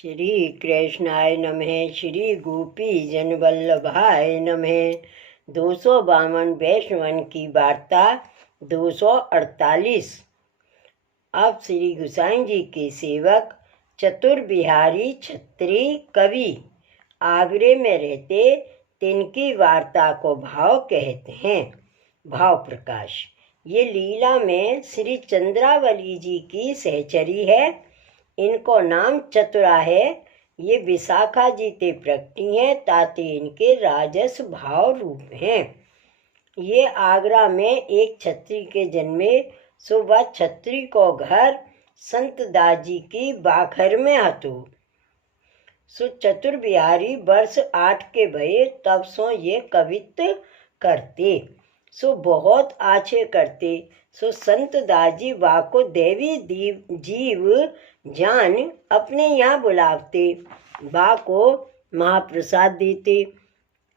श्री कृष्णाय नमः। श्री गोपी जन वल्लभाय नमः। 252 वैष्णवन की वार्ता 248। अब श्री गुसाई जी के सेवक चतुर बिहारी छत्री कवि आगरे में रहते, तिनकी वार्ता को भाव कहते हैं। भाव प्रकाश। ये लीला में श्री चंद्रावली जी की सहचरी है। इनको नाम चतुरा है। ये विशाखा जी ते प्रकटी हैं, ताते इनके राजस भाव रूप हैं। ये आगरा में एक छत्री के जन्मे, सो वह छत्री को घर संत दाजी की बाखर में हतु। सो चतुर बिहारी वर्ष 8 के भये, तब सो ये कवित्व करते। सो बहुत आछे करते। सो संत दाजी वाको देवी जीव जान अपने यहाँ बुलावते, वाको महाप्रसाद देते।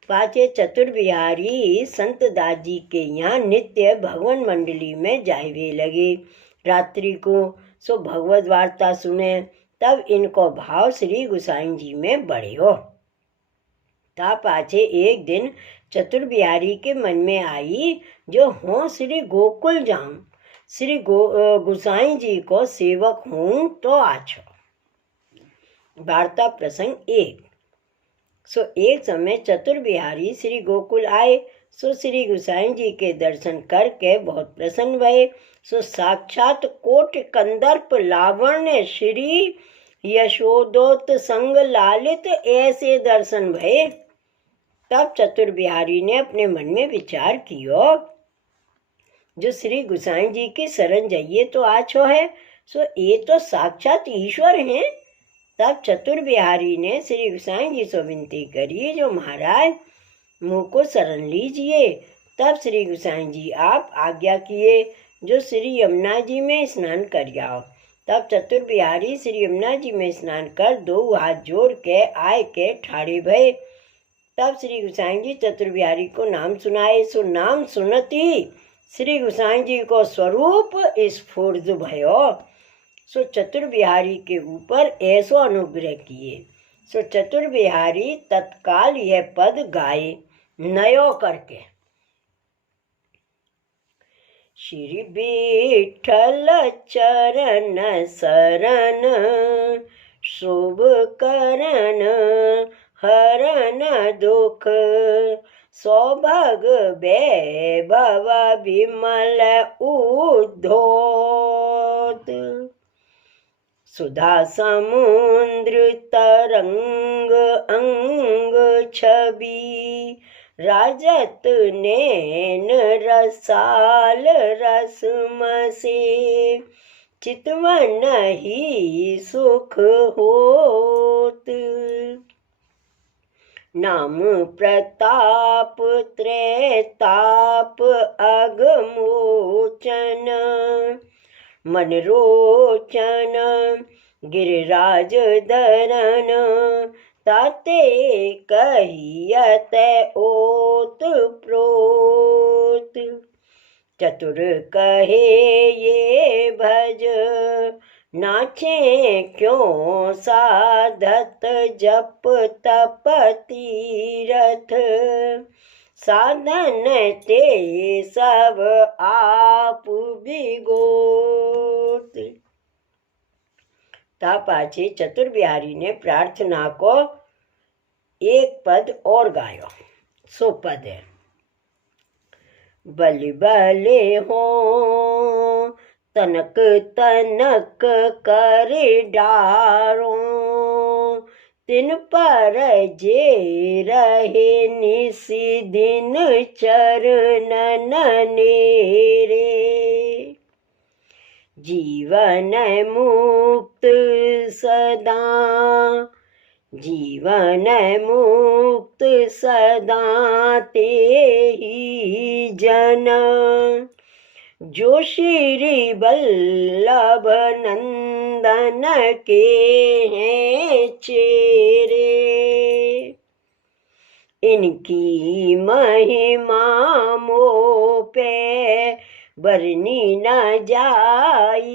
पाचे चतुर बिहारी संत दाजी के यहाँ नित्य भगवान मंडली में जाइवे लगे। रात्रि को सो भगवत वार्ता सुने, तब इनको भाव श्री गुसाई जी में बढ़े हो। ता पाछे एक दिन चतुर बिहारी के मन में आई, जो हो श्री गोकुल जाऊं, श्री गुसाई जी को सेवक हूं तो आछो। वार्ता प्रसंग 1। सो एक समय चतुर बिहारी श्री गोकुल आए। सो श्री गुसाई जी के दर्शन करके बहुत प्रसन्न भये। सो साक्षात कोट कंदर्प लावण्य श्री यशोदोत संग लालित ऐसे दर्शन भये। तब चतुर बिहारी ने अपने मन में विचार कियो, जो श्री गुसाई जी की शरण जाइए तो आछो है, सो ये तो साक्षात ईश्वर हैं। तब चतुर बिहारी ने श्री गुसाई जी से विनती करी, जो महाराज मुँह को शरण लीजिए। तब श्री गुसाई जी आप आज्ञा किए, जो श्री यमुना जी में स्नान कर जाओ। तब चतुर बिहारी श्री यमुना जी में स्नान कर 2 हाथ जोड़ के आय के ठाड़े भये। तब श्री गुसाई जी चतुर बिहारी को नाम सुनाए। सो नाम सुनती श्री गुसाई जी को स्वरूप स्फूर्त भयो। सो चतुर बिहारी के ऊपर ऐसो अनुग्रह किए। सो चतुर बिहारी तत्काल यह पद गाए नयो करके। श्री विठ्ठल चरण शरण शुभ करण हरण दुख सौभाग वैभव विमल उद्धोत सुधा समुद्र तरंग अंग छवि राजत नैन रसाल रसमसे चितवन ही सुख होत नाम प्रताप त्रैताप अगमोचन मनरोचन गिरिराज धरन ताते कहियत ओत प्रोत चतुर कहे ये भज नाचे क्यों साधत जप तप तीरथ साधन ते सब आप बिगोत। पाछे चतुर बिहारी ने प्रार्थना को एक पद और गायो। सो पद है, बलि बले हो तनक तनक कर डारो तिन पर जे रहे निसी दिन चरणन नेरे जीवन मुक्त सदा जीवन मुक्त सदा ते ही जन जो श्री वल्लभ नंदन के हैं चेरे इनकी महिमा मो पे बरनी न जाई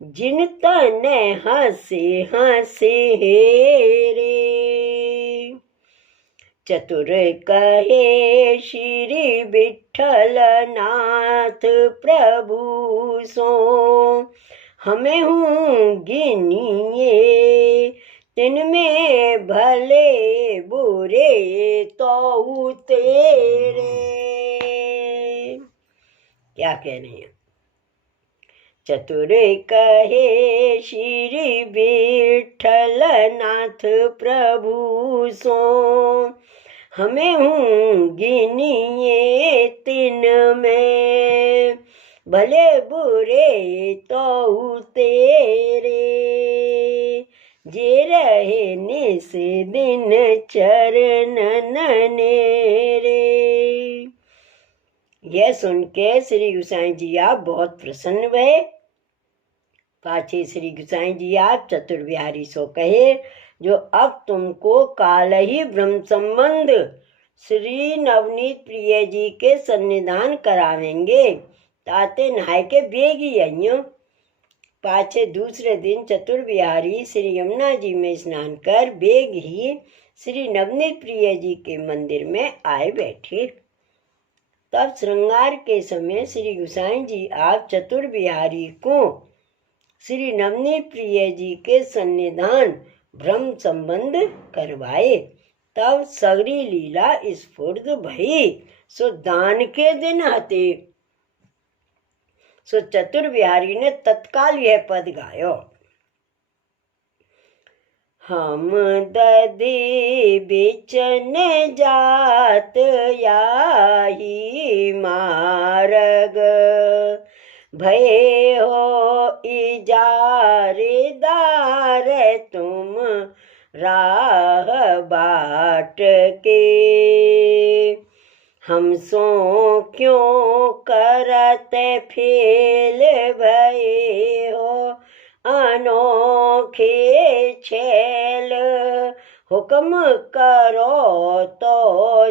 जिन तन हंसे हंसे हेरे। चतुर कहे श्री विठ्ठल नाथ प्रभु सो, हमें हूँ गिनिए तिनमें भले बुरे तो तेरे। क्या कह रहे हैं? चतुर कहे श्री विठ्ठल नाथ प्रभु सो, हमें हूँ गिनिए तिन में भले बुरे तो तेरे। जे रहे निस दिन चरणन नेरे। यह सुन के श्री गोसाई जी आप बहुत प्रसन्न हुए। पाछे श्री गोसाई जी आप चतुर बिहारी सो कहे, जो अब तुमको काल ही ब्रह्म संबंध श्री नवनीत प्रिय जी के सन्निधान करावेंगे, ताते नहाय के बेगी आइयो। पाछे दूसरे दिन चतुर बिहारी श्री यमुना जी में स्नान कर बेग ही श्री नवनीत प्रिय जी के मंदिर में आए बैठे। तब श्रृंगार के समय श्री गोसाई जी आप चतुर बिहारी को श्री नवनीत प्रिय जी के सन्निधान ब्रह्म संबंध करवाए। तब सगरी लीला स्फुर्द भई। सो दान के दिन हते। सो चतुर बिहारी ने तत्काल यह पद गायो। हम दधि बेचन जात याही मारग, भय हो इजारेदार तुम राह बाट के। हम सो क्यों करत फेल भये हो अनोखे छैल। हुक्म करो तो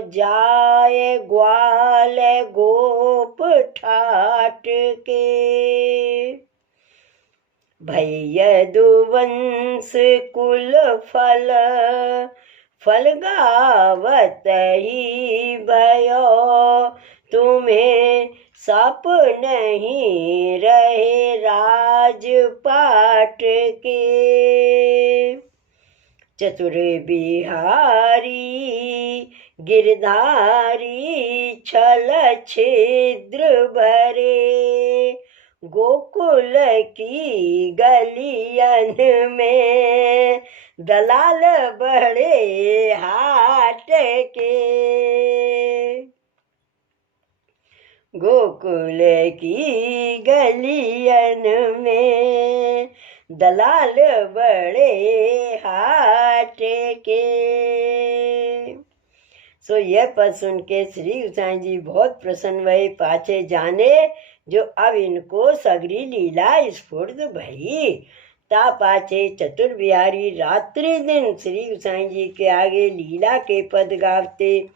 जाए ग्वाल गोप ठाट के। भैया दुवंश कुल फल फल गावत ही भयो। तुम्हें सप नहीं रहे राजपाट के। चतुर बिहारी गिरधारी छल छिद्र भरे। गोकुल की गलियन में दलाल बड़े हाट के। गोकुल की गलियन में दलाल बड़े हाट के। सो यह पद सुन के श्री गोसाई जी बहुत प्रसन्न हुए। पाछे जाने जो अब इनको सगरी लीला स्फुर्द भई। ता पाछे चतुर बिहारी रात्रि दिन श्री गोसाई जी के आगे लीला के पद गावते।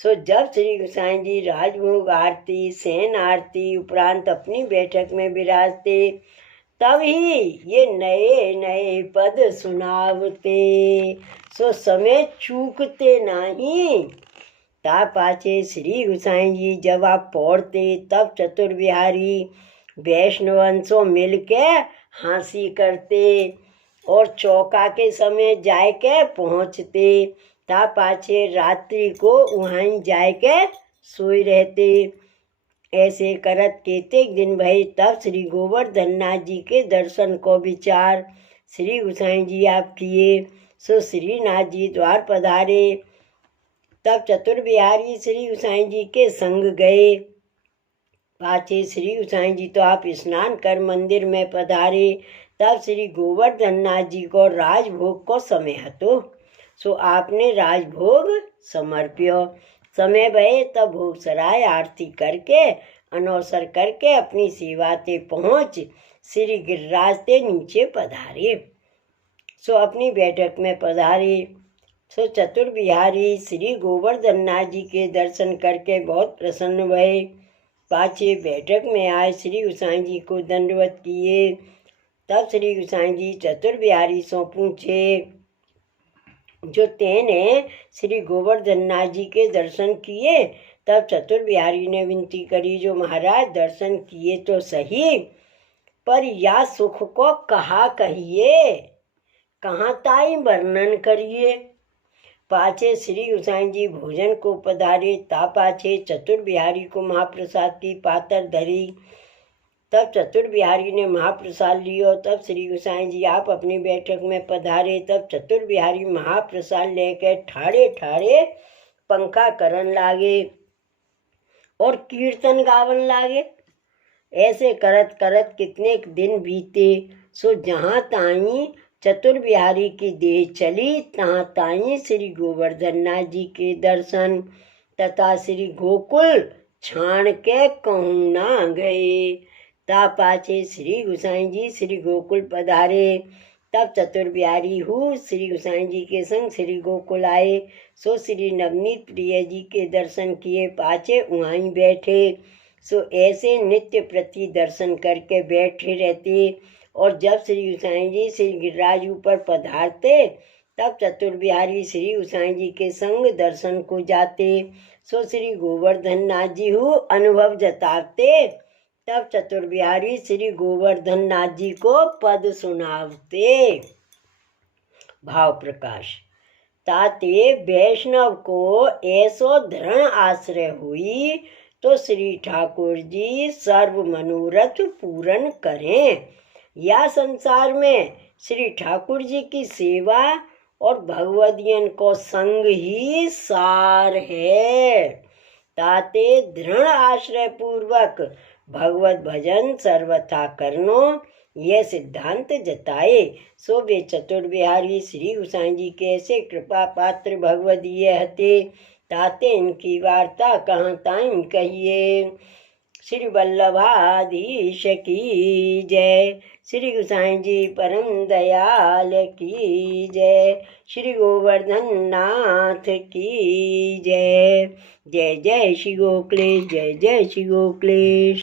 सो जब श्री गोसाई जी राजभोग आरती सेन आरती उपरांत अपनी बैठक में विराजते, तभी ये नए नए पद सुनावते। सो समय चूकते नहीं। ता पाछे श्री गोसाई जी जब आप पौड़ते, तब चतुर बिहारी वैष्णवंशों मिल के हंसी करते और चौका के समय जाए के पहुँचते। ता पाछे रात्रि को वहीं जाए के सोई रहते। ऐसे करत केतेक दिन भई। तब श्री गोवर्धन नाथ जी के दर्शन को विचार श्री गोसाई जी आप किए। सो श्रीनाथ जी द्वार पधारे। तब चतुर बिहारी श्री गोसाई जी के संग गए। पाछे श्री गोसाई जी तो आप स्नान कर मंदिर में पधारे। तब श्री गोवर्धन नाथ जी को राजभोग को समय हतो। सो आपने राजभोग समर्प्यो। समय भये तब भोग सराय आरती करके अनौसर करके अपनी सेवाते पहुँच श्री गिरिराज ते नीचे पधारे। सो अपनी बैठक में पधारे। सो चतुर बिहारी श्री गोवर्धन नाथ जी के दर्शन करके बहुत प्रसन्न हुए। पाछे बैठक में आए श्री गोसाई जी को दंडवत किए। तब श्री गोसाई जी चतुर बिहारी सो पूछे, जो तेने श्री गोवर्धन नाथ जी के दर्शन किए। तब चतुर बिहारी ने विनती करी, जो महाराज दर्शन किए तो सही, पर या सुख को कहा कहिए, कहाँ ताई वर्णन करिए। पाछे श्री गोसाई जी भोजन को पधारे, ता पाछे चतुर बिहारी को महाप्रसाद की पातर धरी। तब चतुर बिहारी ने महाप्रसाद लियो। तब श्री गोसाई जी आप अपनी बैठक में पधारे। तब चतुर बिहारी महाप्रसाद लेकर ठाड़े ठाड़े पंखा करन लागे और कीर्तन गावन लागे। ऐसे करत करत कितने दिन बीते। सो जहाँ ताई चतुर बिहारी की देह चली, तहाँ ताई श्री गोवर्धन नाथ जी के दर्शन तथा श्री गोकुल छाण के कहूँ ना गए। ता पाछे श्री गोसाई जी श्री गोकुल पधारे। तब चतुर बिहारी श्री गोसाई जी के संग श्री गोकुल आए। सो श्री नवनीत प्रिय जी के दर्शन किए, पाछे वहीं बैठे। सो ऐसे नित्य प्रति दर्शन करके बैठे रहते। और जब श्री गोसाई जी श्री गिरिराज ऊपर पधारते, तब चतुर बिहारी श्री गोसाई जी के संग दर्शन को जाते। सो श्री गोवर्धन नाथ जी अनुभव जताते। तब चतुर बिहारी श्री गोवर्धन नाथ जी को पद सुनावते। भाव प्रकाश। ताते वैष्णव को ऐसो दृढ़ आश्रय हुई, तो श्री ठाकुर जी सर्व मनोरथ पूर्ण करें। या संसार में श्री ठाकुर जी की सेवा और भगवदियन को संग ही सार है। ताते दृढ़ आश्रय पूर्वक भगवत भजन सर्वथा करनो, यह सिद्धांत जताए। सो वे चतुर बिहारी श्री गोसाई जी के ऐसे कृपा पात्र भगवदीय हते। ताते इनकी वार्ता कहाँ ताई कहिए। श्री वल्लभाधीश की जय। श्री गोसाई जी परम दयाल की जय। श्री गोवर्धन नाथ की जय। जय जय श्री गोकुलेश, जय जय श्री गोकुलेश।